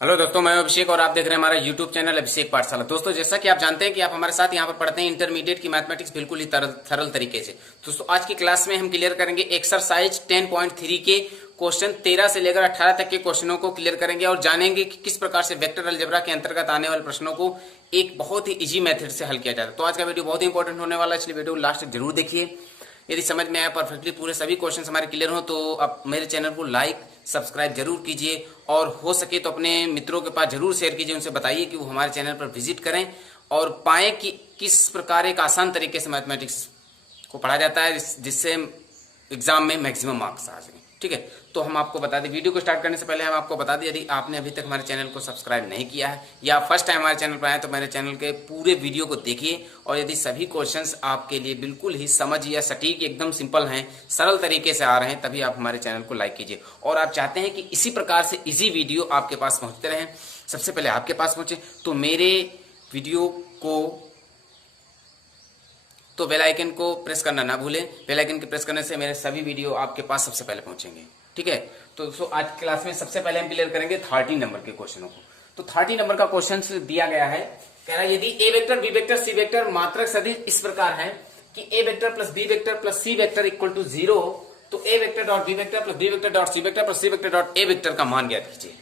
Hello दोस्तों, मैं अभिषेक और आप देख रहे हैं हमारा यूट्यूब चैनल अभिषेक पाठशाला। दोस्तों, जैसा कि आप जानते हैं कि आप हमारे साथ यहाँ पर पढ़ते हैं इंटरमीडिएट की मैथमेटिक्स बिल्कुल ही सरल तरीके से। दोस्तों, आज की क्लास में हम क्लियर करेंगे एक्सरसाइज 10.3 के क्वेश्चन 13 से लेकर 18 तक के क्वेश्चनों को क्लियर करेंगे और जानेंगे कि किस प्रकार से वेक्टर अलजेब्रा के अंतर्गत आने वाले प्रश्नों को एक बहुत ही इजी मेथड से हल किया जाता है। तो आज का वीडियो बहुत ही इंपॉर्टेंट होने वाला है, इसलिए वीडियो लास्ट तक जरूर देखिए। यदि समझ में आया परफेक्टली पूरे सभी क्वेश्चन हमारे क्लियर हो तो आप मेरे चैनल को लाइक सब्सक्राइब जरूर कीजिए और हो सके तो अपने मित्रों के पास जरूर शेयर कीजिए, उनसे बताइए कि वो हमारे चैनल पर विजिट करें और पाएं कि किस प्रकार एक आसान तरीके से मैथमेटिक्स को पढ़ा जाता है जिससे एग्जाम में मैक्सिमम मार्क्स आ सकें। ठीक है, तो हम आपको बता दें, वीडियो को स्टार्ट करने से पहले हम आपको बता दें, यदि आपने अभी तक हमारे चैनल को सब्सक्राइब नहीं किया है या फर्स्ट टाइम हमारे चैनल पर आए तो मेरे चैनल के पूरे वीडियो को देखिए और यदि सभी क्वेश्चंस आपके लिए बिल्कुल ही समझ या सटीक एकदम सिंपल हैं, सरल तरीके से आ रहे हैं, तभी आप हमारे चैनल को लाइक कीजिए। और आप चाहते हैं कि इसी प्रकार से इजी वीडियो आपके पास पहुंचते रहें, सबसे पहले आपके पास पहुंचे, तो मेरे वीडियो को तो बेल आइकन को प्रेस करना ना भूलें। बेल आइकन के प्रेस करने से मेरे सभी वीडियो आपके पास सबसे पहले पहुंचेंगे। ठीक है, तो दोस्तों आज की क्लास में सबसे पहले हम क्लियर करेंगे 30 नंबर के क्वेश्चनों को। तो 30 नंबर का क्वेश्चन दिया गया है, कह रहा है यदि A vector B vector C vector मात्रक सदिश इस प्रकार है कि A vector plus B vector plus C vector equal to 0, तो A vector dot B vector plus B vector dot C vector plus C vector dot A vector का मान ज्ञात कीजिए।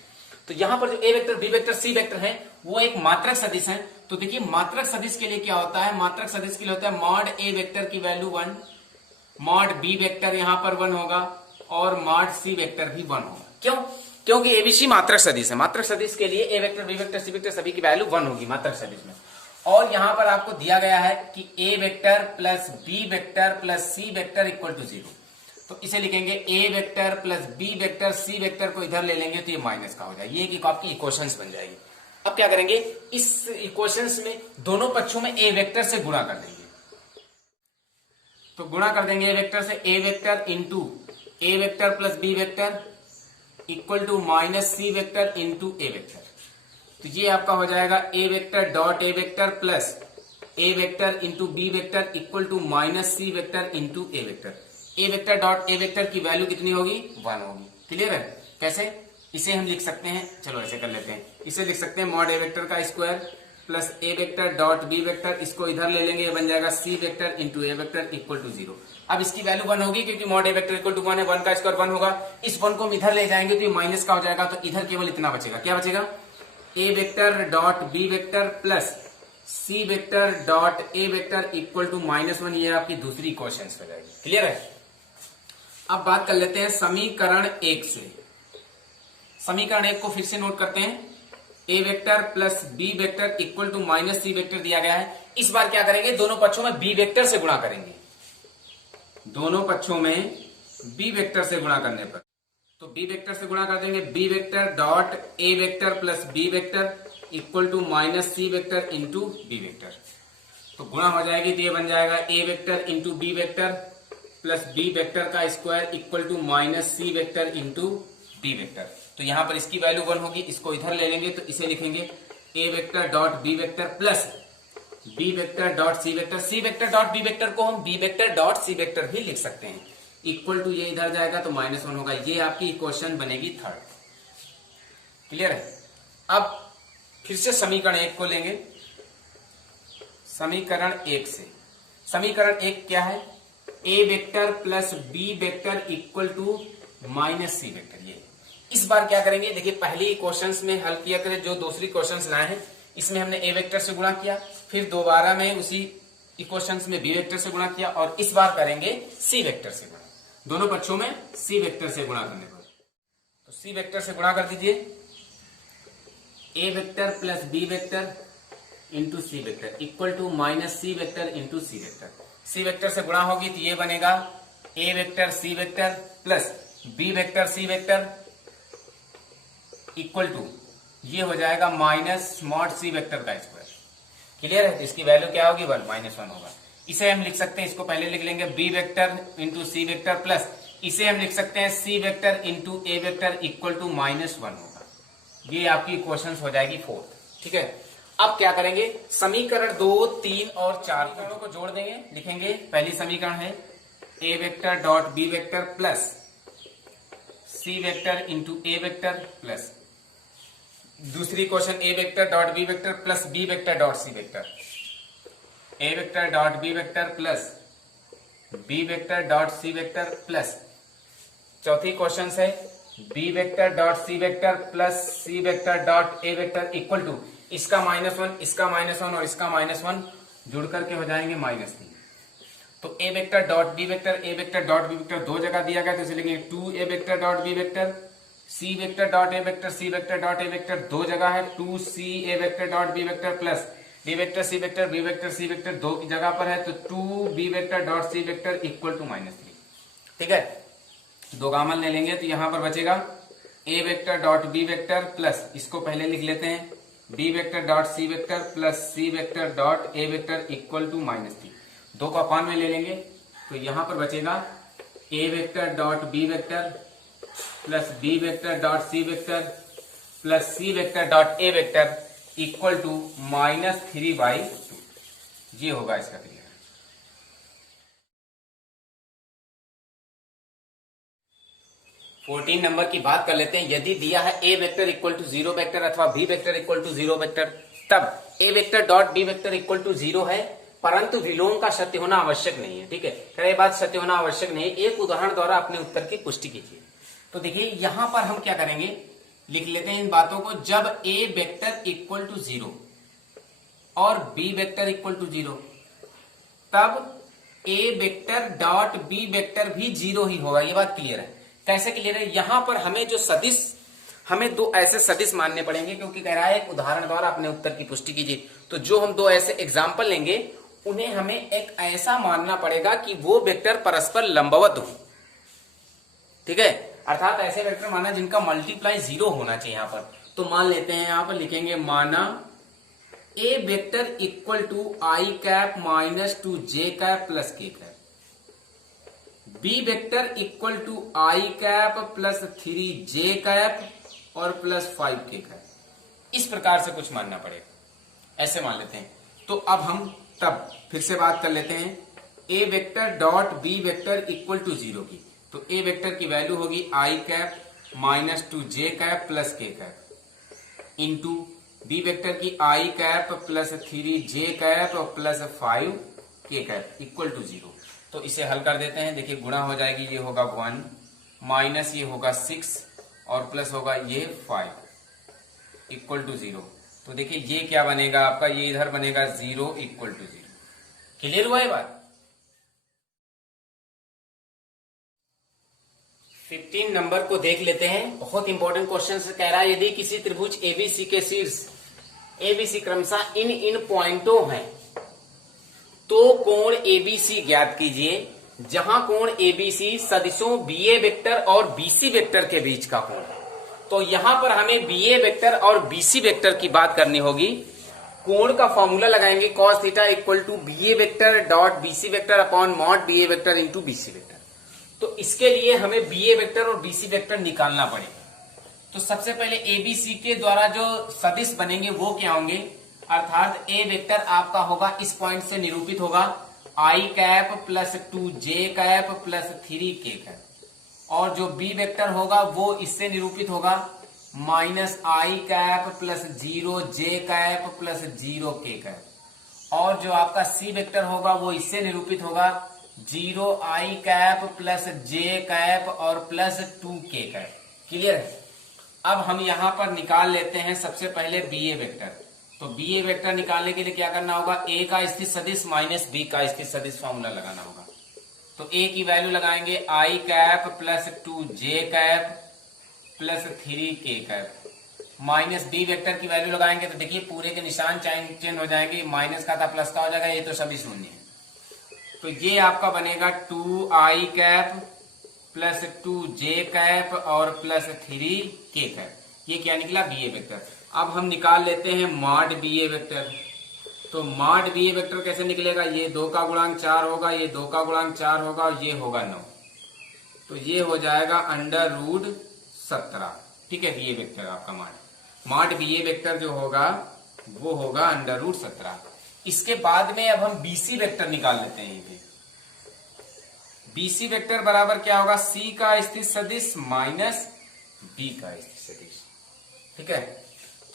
तो यहां पर जो A vector B vector C vector है वो एक मात्रक सदिश है। तो देखिए मात्रक सदिश के लिए क्या होता है, मात्रक सदिश के लिए होता है मॉड ए वेक्टर की वैल्यू 1, मॉड बी वेक्टर यहां पर 1 होगा और मॉड सी वेक्टर भी 1 होगा। क्यों? क्योंकि एबीसी मात्रक सदिश है। मात्रक सदिश के लिए A vector B vector C vector सभी की वैल्यू 1 होगी मात्रक सदिश में। और यहां पर आपको दिया गया है कि A vector plus B vector plus C vector equal to 0, तो इसे लिखेंगे A vector plus B vector C vector को इधर ले लेंगे तो ये माइनस का हो जाएगा, ये एक आपकी इक्वेशंस बन जाएगी। अब क्या करेंगे, इस इक्वेशंस में दोनों पक्षों में ए वेक्टर से गुणा कर देंगे। तो गुणा कर देंगे ए वेक्टर से, A vector into A vector plus B vector equal to minus C vector into A vector. तो ये आपका हो जाएगा A vector dot A vector plus A vector into B vector equal to minus C vector into A vector. A vector dot A vector की value कितनी होगी, 1 होगी। Clear है? कैसे? इसे हम लिख सकते हैं, चलो ऐसे कर लेते हैं, इसे लिख सकते हैं मॉड ए वेक्टर का square plus A vector dot B vector, इसको इधर ले लेंगे, ये बन जाएगा C vector into A vector equal to 0। अब इसकी वैल्यू 1 होगी क्योंकि mod A vector equal to 1 है, 1 का स्क्वायर 1 होगा। इस 1 को हम इधर ले जाएंगे तो ये माइनस का हो जाएगा, तो इधर केवल इतना बचेगा। क्या बचेगा? A vector dot B vector plus C vector dot A vector equal to -1, ये आपकी दूसरी क्वेश्चन हो जाएगी। क्लियर है? अब बात कर लेते हैं समीकरण 1 से। समीकरण 1 को फिर से नोट करते हैं, A vector plus B vector equal to minus C vector दिया गया है। इस बार क्या करेंगे, दोनों पक्षों में बी वेक्टर से गुणा करेंगे। दोनों पक्षों में बी वेक्टर से गुणा करने पर तो बी वेक्टर से गुणा कर देंगे, B vector dot A vector plus B vector equal to minus C vector into B vector. तो गुणा हो जाएगी तो ये बन जाएगा A vector into B vector plus B vector का square equal to minus C vector into B vector. तो यहां पर इसकी वैल्यू 1 होगी, इसको इधर ले लेंगे तो इसे लिखेंगे A vector dot B vector plus B vector dot C vector. C vector dot B vector को हम B vector dot C vector भी लिख सकते हैं, इक्वल टू ये इधर जाएगा तो -1 होगा। ये आपकी इक्वेशन बनेगी 3rd। क्लियर है? अब फिर से समीकरण 1 को लेंगे, समीकरण 1 से। समीकरण 1 क्या है, A vector plus B vector equal to minus C vector. ये इस बार क्या करेंगे, देखिए पहली क्वेश्चंस में हल किया करें, जो दूसरी क्वेश्चंस लाए हैं इसमें हमने ए वेक्टर से गुणा किया, फिर दोबारा में उसी इक्वेशंस में बी वेक्टर से गुणा किया और इस बार करेंगे सी वेक्टर से गुणा। दोनों पक्षों में सी वेक्टर से गुणा करने पर तो सी वेक्टर से गुणा कर दीजिए, A vector plus B vector into C vector equal to minus C vector into C vector. C vector से गुणा होगी तो ये बनेगा A vector C vector plus B vector C vector equal to ये हो जाएगा माइनस मॉड सी वेक्टर का स्क्वायर। क्लियर है? तो इसकी वैल्यू क्या होगी, 1 -1 होगा। इसे हम लिख सकते हैं, इसको पहले लिख लेंगे B vector into C vector plus इसे हम लिख सकते हैं C vector into A vector equal to -1 होगा। ये आपकी इक्वेशन हो जाएगी 4th। ठीक है, अब क्या करेंगे, समीकरण 2, 3 और 4 समीकरणों को जोड़ देंगे। लिखेंगे पहली समीकरण है A vector dot B vector plus C vector into A vector plus दूसरी question A vector dot B vector plus B vector dot C vector, A vector dot B vector plus B vector dot C vector plus चौथी question है B vector dot C vector plus C vector dot A vector equal to इसका -1, इसका -1 और इसका -1 जुड़ करके हो जाएंगे -3। तो A vector dot B vector, A vector dot B vector दो जगह दिया गया तो इसे लिखेंगे 2 A vector dot B vector, C vector dot A vector, C vector dot A vector दो जगह है 2 C A vector dot B vector plus B vector C vector, B vector C vector दो की जगह पर है तो 2 B vector dot C vector equal to -3। ठीक है, दो कॉमन ले लेंगे तो यहां पर बचेगा A vector dot B vector plus इसको पहले लिख लेते हैं B vector dot C vector plus C vector dot A vector equal to -3। दो को अपान में ले लेंगे तो यहां पर बचेगा A vector dot B vector plus B vector dot C vector plus C vector dot A vector equal to -3/2। ये होगा इसका क्लियर। 14 नंबर की बात कर लेते हैं। यदि दिया है A vector equal to 0 vector अथवा B vector equal to 0 vector, तब A vector dot B vector equal to 0 है, परंतु विलोम का सत्य होना आवश्यक नहीं है। ठीक है, ये बात सत्य होना आवश्यक नहीं है। एक उदाहरण द्वारा अपने उत्तर की पुष्टि कीजिए। तो देखिए यहां पर हम क्या करेंगे, लिख लेते हैं इन बातों को। जब ए वेक्टर इक्वल टू 0 और बी वेक्टर इक्वल टू 0, तब A vector dot B vector भी 0 ही होगा। ये बात क्लियर है। कैसे क्लियर है? यहां पर हमें जो सदिश, हमें दो ऐसे सदिश मानने पड़ेंगे, क्योंकि कह रहा है एक उदाहरण द्वारा अपने उत्तर की पुष्टि कीजिए। तो जो हम दो ऐसे एग्जाम्पल लेंगे उन्हें हमें एक ऐसा मानना पड़ेगा कि वो वेक्टर परस्पर लंबवत हो। ठीक है, अर्थात ऐसे वेक्टर माना जिनका मल्टीप्लाई 0 होना चाहिए। यहां पर तो मान लेते हैं, यहां पर लिखेंगे माना A vector equal to i cap minus 2 j cap plus के cap, B vector equal to i cap plus 3 j cap और प्लस 5 के कैप। इस प्रकार से कुछ मानना पड़ेगा, ऐसे मान लेते हैं। तो अब हम तब फिर से बात कर लेते हैं A vector dot B vector equal to 0 की। तो ए वेक्टर की वैल्यू होगी i cap minus 2 j cap plus के कैप इंटू बी वेक्टर की i cap plus 3 j cap plus 5 k cap equal to 0। तो इसे हल कर देते हैं। देखिए गुणा हो जाएगी, ये होगा 1 माइनस ये होगा 6 और प्लस होगा ये 5 इक्वल टू 0। तो देखिए ये क्या बनेगा आपका, ये इधर बनेगा 0 इक्वल टू 0। क्लियर हुआ ये बात? 15 नंबर को देख लेते हैं। बहुत इंपॉर्टेंट क्वेश्चन से कह रहा है, यदि किसी त्रिभुज एबीसी के शीर्ष एबीसी क्रमशः इन पॉइंटों हैं तो कोण एबीसी ज्ञात कीजिए। जहां कोण एबीसी सदिशों बीए वेक्टर और बीसी वेक्टर के बीच का कोण है। तो यहां पर हमें बीए वेक्टर और बीसी वेक्टर की बात करनी होगी। कोण का फॉर्मूला लगाएंगे cos theta equal to BA vector dot BC vector upon mod BA vector into BC vector. तो इसके लिए हमें बीए वेक्टर और बीसी वेक्टर निकालना पड़ेगा। तो सबसे पहले एबीसी के द्वारा जो सदिश बनेंगे वो क्या होंगे, अर्थात ए वेक्टर आपका होगा इस पॉइंट से निरूपित होगा आई cap plus 2 j cap plus 3 k cap, और जो बी वेक्टर होगा वो इससे निरूपित होगा माइनस आई कैप प्लस 0 जे कैप प्लस 0 के कैप, और जो आपका सी वेक्टर होगा वो इससे निरूपित होगा 0 आई कैप प्लस जे कैप और प्लस 2 के कैप। क्लियर है? अब हम यहां पर निकाल लेते हैं सबसे पहले बीए वेक्टर। तो बीए वेक्टर निकालने के लिए क्या करना होगा, ए का स्थित सदिश माइनस बी का स्थित सदिश फॉर्मूला लगाना होगा। तो ए की वैल्यू लगाएंगे आई cap plus 2 j cap plus 3 k cap minus B vector की वैल्यू लगाएंगे। तो देखिए पूरे के निशान चेंज हो जाएंगे, माइनस का था प्लस का हो जाएगा, ये तो सभी शून्य है। तो ये आपका बनेगा 2 i cap plus 2 j cap और प्लस 3 के कैप। ये क्या निकला, बीए वेक्टर। अब हम निकाल लेते हैं मॉड बीए वेक्टर। तो मॉड बीए वेक्टर कैसे निकलेगा, ये 2 का गुणांक 4 होगा, ये 2 का गुणांक 4 होगा और ये होगा 9। तो ये हो जाएगा √17। ठीक है, बीए वेक्टर आपका मॉड बीए वेक्टर जो होगा वो होगा √17। इसके बाद में अब हम बीसी वेक्टर निकाल लेते हैं। बीसी वेक्टर बराबर क्या होगा, सी का स्थित सदिश माइनस बी का स्थित सदिश। ठीक है,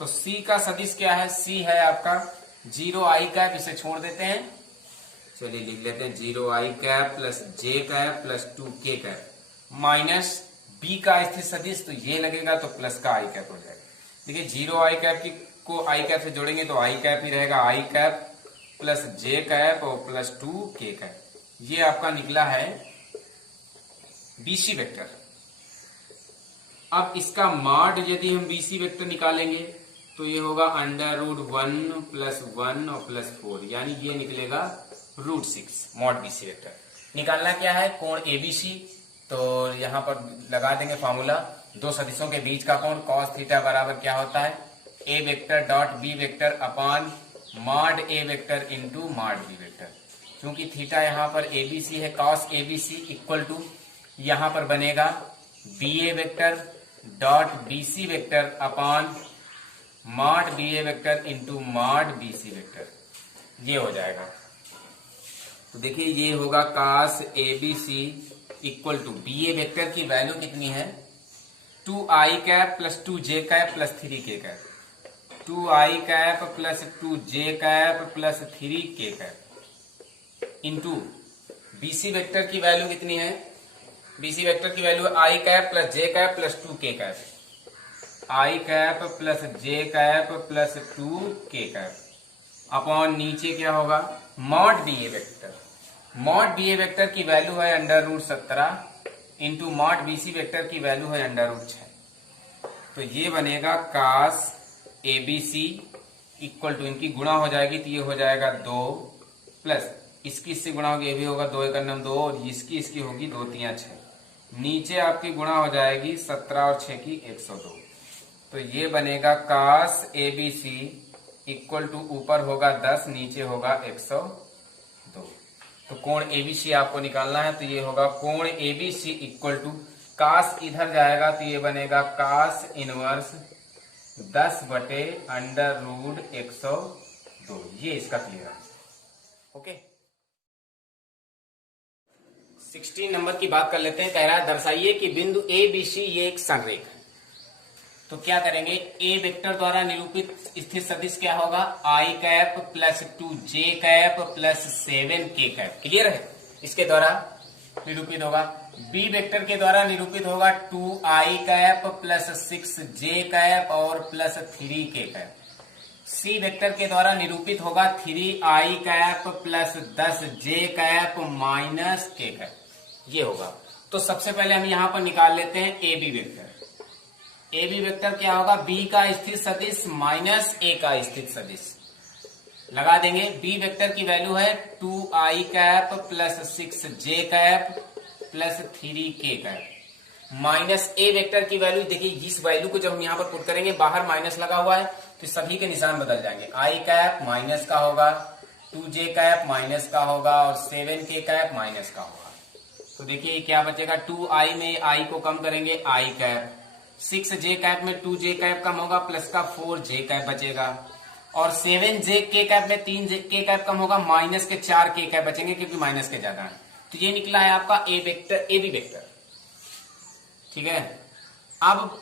तो सी का सदिश क्या है, सी है आपका 0 आई कैप, इसे छोड़ देते हैं, चलिए लिख लेते हैं 0 आई कैप प्लस जे कैप प्लस 2 के कैप माइनस बी का स्थिर सदिश, तो ये लगेगा तो प्लस का आई कैप हो जाएगा। देखिए 0 आई कैप की को आई कैप से जोड़ेंगे तो आई कैप ही रहेगा, आई कैप प्लस जे कैप और प्लस 2 के कैप, ये आपका निकला है बीसी वेक्टर। अब इसका मॉड यदि हम बीसी वेक्टर निकालेंगे तो ये होगा √1 प्लस 1 और प्लस 4, यानी ये निकलेगा √6 मॉड बीसी वेक्टर। निकालना क्या है, कोण एबीसी, तो यहां पर लगा देंगे फॉर्मूला, दो सदिशों के बीच का कोण cos थीटा बराबर क्या होता है, A vector dot B vector upon mod A vector into mod B vector. क्योंकि थीटा यहाँ पर एबीसी है, cos एबीसी इक्वल टू यहां पर बनेगा B A vector dot BC vector upon mod B A vector into mod BC vector, ये हो जाएगा। तो देखिए ये होगा cos ABC equal to B A vector की वैल्यू कितनी है, 2 i cap plus 2 j cap plus 3 k cap, 2 i cap plus 2 j cap plus 3 k cap into BC vector की वैल्यू कितनी है, बीसी वेक्टर की वैल्यू आई cap plus जे cap plus 2 के cap, आई cap plus जे cap plus 2 के cap upon नीचे क्या होगा mod B A vector, mod B A vector की वैल्यू है √17 इंटू मॉड बीसी वेक्टर की वैल्यू है √6, तो ये बनेगा cos एबीसी इक्वल टू, इनकी गुणा हो जाएगी तो ये हो जाएगा 2 प्लस इसकी इससे गुणा होगी, ये भी होगा 2 × 9 2 और इसकी होगी 2 × 3 6, नीचे आपकी गुणा हो जाएगी 17 और 6 की 102, तो ये बनेगा cos एबीसी इक्वल टू ऊपर होगा 10 नीचे होगा 102। तो कोण एबीसी आपको निकालना है, तो ये होगा कोण एबीसी इक्वल टू cos इधर जाएगा तो ये बनेगा cos इनवर्स 10/√102, ये इसका क्लियर है। ओके 16 नंबर की बात कर लेते हैं। कह रहा है दर्शाइए कि बिंदु ए बी सी ये एक संरेख है। तो क्या करेंगे, ए वेक्टर द्वारा निरूपित स्थिर सदिश क्या होगा, आई cap plus 2 j cap plus 7 के कैप, क्लियर है, इसके द्वारा निरूपित होगा। बी वेक्टर के द्वारा निरूपित होगा 2 i cap plus 6 J cap और plus 3 k cap. C vector के द्वारा निरूपित होगा 3 आई कैप प्लस 10 जे कैप माइनस के कैप, ये होगा। तो सबसे पहले हम यहां पर निकाल लेते हैं A B vector. A B vector क्या होगा, बी का स्थिर सदिश माइनस ए का स्थिर सदिश लगा देंगे। बी वेक्टर की वैल्यू है 2 i cap plus 6 J cap plus 3 k cap minus A vector की वैल्यू, देखिए इस वैल्यू को जब हम यहाँ पर पुट करेंगे, बाहर माइनस लगा हुआ है तो सभी के निशान बदल जाएंगे। आई कैप माइनस का होगा, 2 जे कैप माइनस का होगा और 7 के कैप माइनस का होगा। तो देखिए क्या बचेगा, 2 आई में आई को कम करेंगे आई कैप, 6 जे कैप में 2 जे कैप कम होगा प्लस का 4 जे कैप बचेगा और 7 जे के कैप में 3 जे के कैप कम होगा, माइनस के 4 के कैप बचेंगे क्योंकि माइनस के ज्यादा है। तो ये निकला है आपका ए वेक्टर, ए बी वेक्टर, ठीक है। अब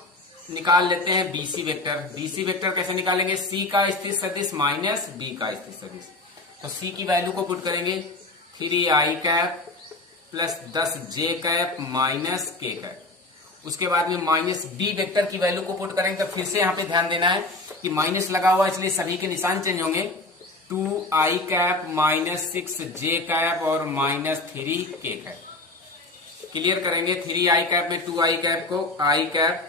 निकाल लेते हैं बीसी वेक्टर। बीसी वेक्टर कैसे निकालेंगे, सी का स्थिर सदिश माइनस बी का स्थिर सदिश। तो सी की वैल्यू को पुट करेंगे 3 आई कैप प्लस 10 जे कैप माइनस के कैप, उसके बाद में माइनस बी वेक्टर की वैल्यू को पुट करेंगे। तो फिर से यहाँ पे ध्यान देना है कि माइनस लगा हुआ है इसलिए सभी के निशान चेंज होंगे। 2 i cap minus 6 J cap और माइनस 3 के कैप क्लियर करेंगे। 3 आई कैप में 2 आई कैप को आई कैप,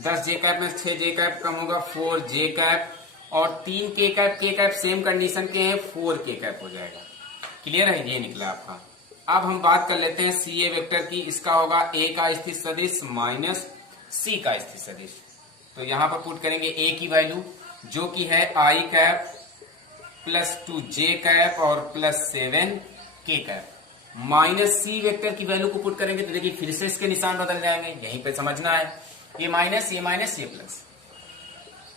10 जे कैप में 6 जे कैप कम होगा 4 जे कैप और 3 के कैप सेम कंडीशन के हैं 4 के कैप हो जाएगा, क्लियर है, ये निकला आपका। अब हम बात कर लेते हैं सी ए वेक्टर की। इसका होगा ए का स्थिर सदिश माइनस सी का स्थिर सदिश। तो यहां पर पुट करेंगे ए की वैल्यू जो कि है आई कैप प्लस 2 जे कैप और प्लस 7 के कैप माइनस सी वेक्टर की वैल्यू को पुट करेंगे तो देखिए फिर से इसके निशान बदल जाएंगे, यहीं पे समझना है। ये माइनस ये प्लस,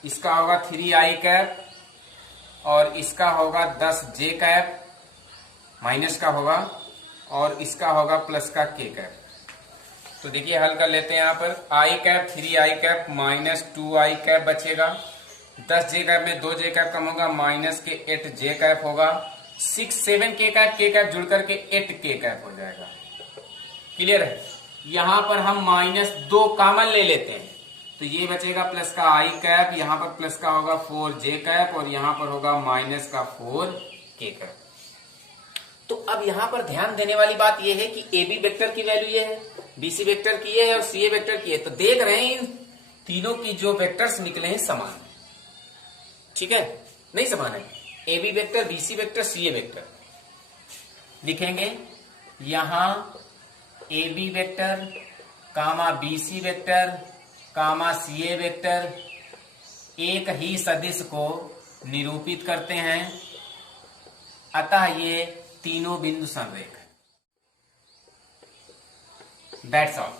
इसका होगा 3 आई कैप और इसका होगा 10 जे कैप माइनस का होगा और इसका होगा प्लस का के कैप। तो देखिए हल कर लेते हैं यहाँ पर, आई cap 3 I cap minus 2 i cap बचेगा 10 जे कैप में 2 जे कैप कम होगा, माइनस के 8 जे कैप होगा, 6 7 के कैप जुड़ करके 8 के कैप हो जाएगा। क्लियर है? यहां पर हम -2 कॉमन ले लेते हैं तो ये बचेगा प्लस का आई कैप, यहां पर प्लस का होगा 4 जे कैप और यहां पर होगा माइनस का 4 के कैप। तो अब यहां पर ध्यान देने वाली बात यह है कि ए बी वेक्टर की वैल्यू ये है, बीसी वेक्टर की है और सीए वेक्टर की है। तो देख रहे हैं इन तीनों की जो वेक्टर्स निकले हैं समान है। ठीक है? नहीं समान है। A B vector, BC vector, CA vector लिखेंगे। यहां A B vector comma BC vector comma CA vector एक ही सदिश को निरूपित करते हैं, अतः ये तीनों बिंदु संरेख है। That's all.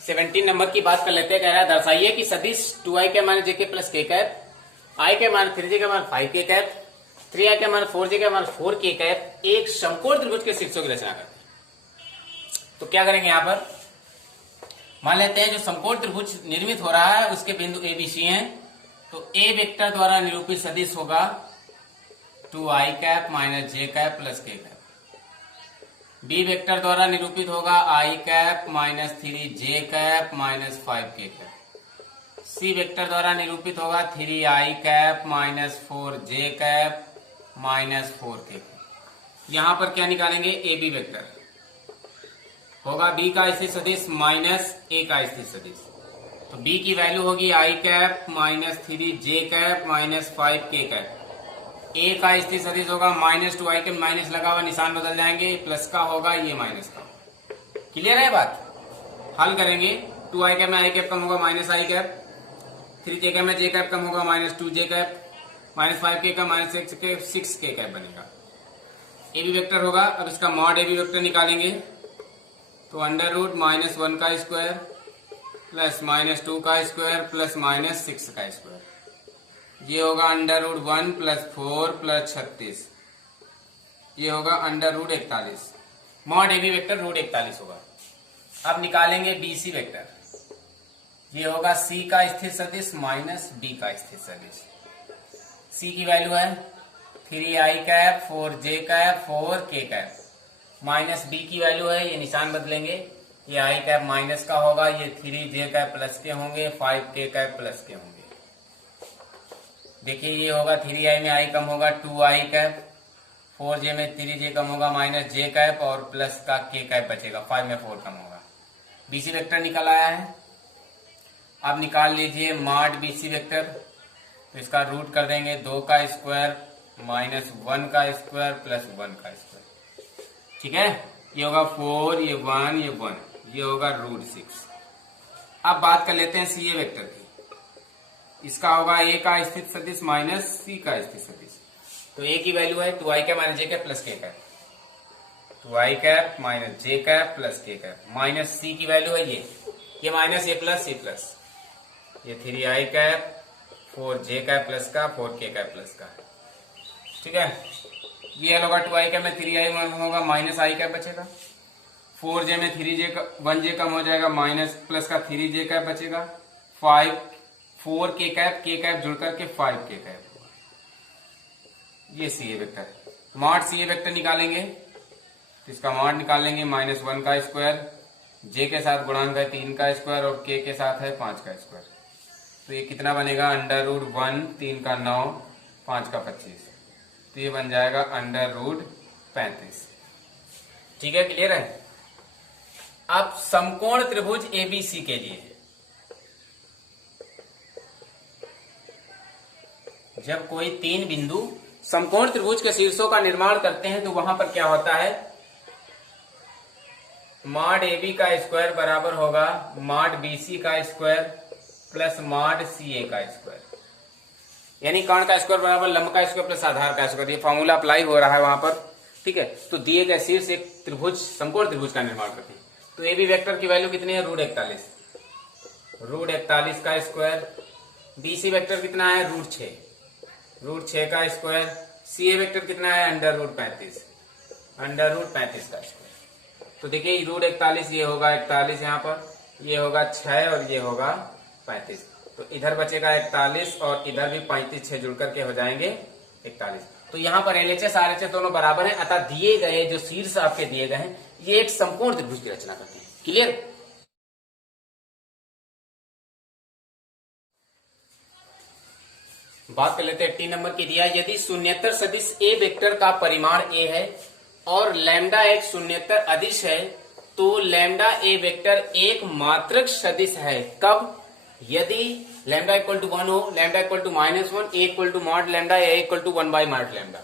17 नंबर की बात कर लेते हैं। कह रहा है दर्शाइए कि सदिश 2i के मान जे के प्लस के कैप, i के मान 3j के मान 5 के कैप, 3i के मान 4j के मान 4 के कैप एक समकोण त्रिभुज के शीर्षों की रचना करते हैं। तो क्या करेंगे, यहां पर मान लेते हैं जो समकोण त्रिभुज निर्मित हो रहा है उसके बिंदु ए बी सी हैं। तो ए वेक्टर द्वारा निरूपित सदिश होगा 2i cap minus J cap plus के कैप। बी वेक्टर द्वारा निरूपित होगा i cap minus 3j cap minus 5k cap. C vector द्वारा निरूपित होगा 3i cap minus 4j cap minus 4k cap. यहां पर क्या निकालेंगे, ए बी वेक्टर होगा बी का स्थिर सदिश माइनस ए का स्थिर सदिश। तो बी की वैल्यू होगी i cap minus 3j cap minus 5k cap. A का स्थिर सदिश होगा -2i के माइनस लगा हुआ निशान बदल जाएंगे, प्लस का होगा ये माइनस का। क्लियर है बात? हल करेंगे। 2i कैप में i कैप कम होगा minus i cap, 3j cap में j कैप कम होगा -2j कैप, -5k का -6k कैप बनेगा। ए बी वेक्टर होगा, अब इसका मॉड ए बी वेक्टर निकालेंगे तो √-1 का स्क्वायर प्लस -2 का स्क्वायर प्लस -6 का स्क्वायर, ये होगा √1 प्लस 4 प्लस 36, ये होगा √41। मॉड ए बी वेक्टर √41 होगा। अब निकालेंगे बी सी वेक्टर, ये होगा सी का स्थिर सदिश माइनस बी का स्थिर सदिश। सी की वैल्यू है 3i cap 4j cap 4k cap, minus B की वैल्यू है, ये निशान बदलेंगे, ये i कैप माइनस का होगा, ये 3j कैप प्लस के होंगे, 5k कैप प्लस के होंगे। देखिए ये होगा 3i में i कम होगा 2i कैप, 4j में 3j कम होगा -j कैप और प्लस का k कैप बचेगा, 5 में 4 कम होगा। बीसी वेक्टर निकल आया है। अब निकाल लीजिए मॉड बीसी वेक्टर, तो इसका रूट कर देंगे 2 का स्क्वायर -1 का स्क्वायर प्लस 1 का स्क्वायर। ठीक है? ये होगा 4, ये 1, ये 1, ये होगा √6। अब बात कर लेते हैं सीए वेक्टर की। इसका होगा ए का स्थिर सदिश माइनस सी का स्थिर सदिश। तो ए की वैल्यू है 2i cap minus J cap plus के cap, 2i cap minus J cap plus के कैप, माइनस सी की वैल्यू है ये माइनस ये प्लस सी प्लस, ये 3i cap 4j cap plus का 4k कैप प्लस का। ठीक है? ये होगा 2i कैप में 3i होगा माइनस i कैप बचेगा, 4j में 1j कम हो जाएगा, माइनस प्लस का 3j कैप बचेगा, 4k कैप k कैप जुड़ करके 5k कैप होगा। ये सीए वेक्टर है। मॉड सीए वेक्टर निकालेंगे तो इसका मॉड निकालेंगे -1 का स्क्वायर, j के साथ गुणांक है 3 का स्क्वायर और k के साथ है 5 का स्क्वायर। तो ये कितना बनेगा, √1, 3 का 9, 5 का 25, तो ये बन जाएगा √35। ठीक है? क्लियर है? अब समकोण त्रिभुज एबीसी के लिए जब कोई 3 बिंदु समकोण त्रिभुज के शीर्षों का निर्माण करते हैं तो वहां पर क्या होता है, मॉड ए बी का स्क्वायर बराबर होगा मॉड बी सी का स्क्वायर प्लस मॉड सी ए का स्क्वायर, यानी कर्ण का स्क्वायर बराबर लंब का स्क्वायर प्लस आधार का स्क्वायर। ये फॉर्मूला अप्लाई हो रहा है वहां पर। ठीक है? तो दिए गए शीर्ष एक त्रिभुज समकोण त्रिभुज का निर्माण करते हैं। तो ए बी वेक्टर की वैल्यू कितनी है, √41, √41 का स्क्वायर। बी सी वेक्टर कितना है, √6 का स्क्वायर। सी ए वेक्टर कितना है, √35 का स्क्वायर। तो देखिए √41 ये होगा 41 यहाँ पर, ये होगा 6 और ये होगा 35। तो इधर बचेगा 41 और इधर भी 35, 6 जुड़ करके हो जाएंगे 41। तो यहाँ पर LHS RHS दोनों बराबर हैं, अतः दिए गए जो शीर्ष आपके दिए गए हैं ये एक संपूर्ण त्रिभुज की रचना करते हैं। क्लियर? बात कर लेते हैं 18 नंबर की। दिया यदि शून्येतर सदिश ए वेक्टर का परिमाण a है और लैम्डा एक शून्येतर अदिश है तो लैम्डा ए वेक्टर एक मात्रक सदिश है। कब? यदि लैम्डा इक्वल टू 1 हो, lambda equal to -1, A equal to mod lambda, A equal to 1/मॉड लैम्डा।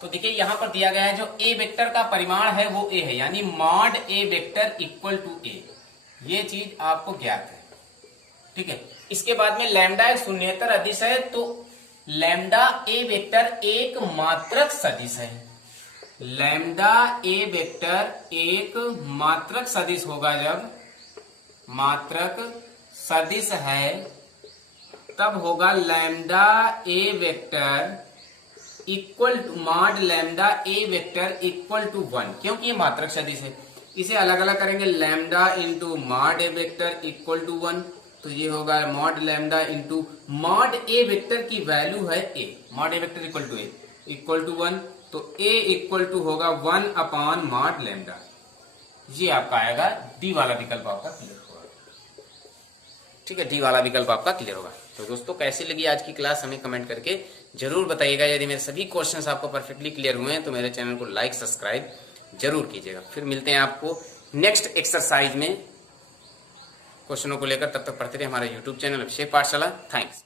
तो देखिए यहां पर दिया गया है जो ए वेक्टर का परिमाण है वो ए है, यानी mod A vector equal to A, ये चीज आपको ज्ञात है। ठीक है, इसके बाद में लैम्डा एक शून्येतर अदिश है तो लैम्डा ए वेक्टर एक मात्रक सदिश है। लैम्डा ए वेक्टर एक मात्रक सदिश होगा, जब मात्रक सदिश है तब होगा lambda A vector equal to mod lambda A vector equal to 1, क्योंकि ये मात्रक सदिश है। इसे अलग अलग करेंगे, lambda into mod A vector equal to 1, तो ये होगा mod lambda into mod A vector की वैल्यू है A, mod A vector equal to A equal to 1, तो ए इक्वल टू होगा 1/मॉड लैम्डा। ये आपका आएगा डी वाला विकल्प आपका क्लियर होगा। ठीक है, डी वाला विकल्प आपका क्लियर होगा। तो दोस्तों कैसी लगी आज की क्लास हमें कमेंट करके जरूर बताइएगा। यदि मेरे सभी क्वेश्चंस आपको परफेक्टली क्लियर हुए हैं तो मेरे चैनल को लाइक सब्सक्राइब जरूर कीजिएगा। फिर मिलते हैं आपको नेक्स्ट एक्सरसाइज में क्वेश्चनों को लेकर, तब तक पढ़ते रहिए हमारा यूट्यूब चैनल अभिषेक पाठशाला। थैंक्स।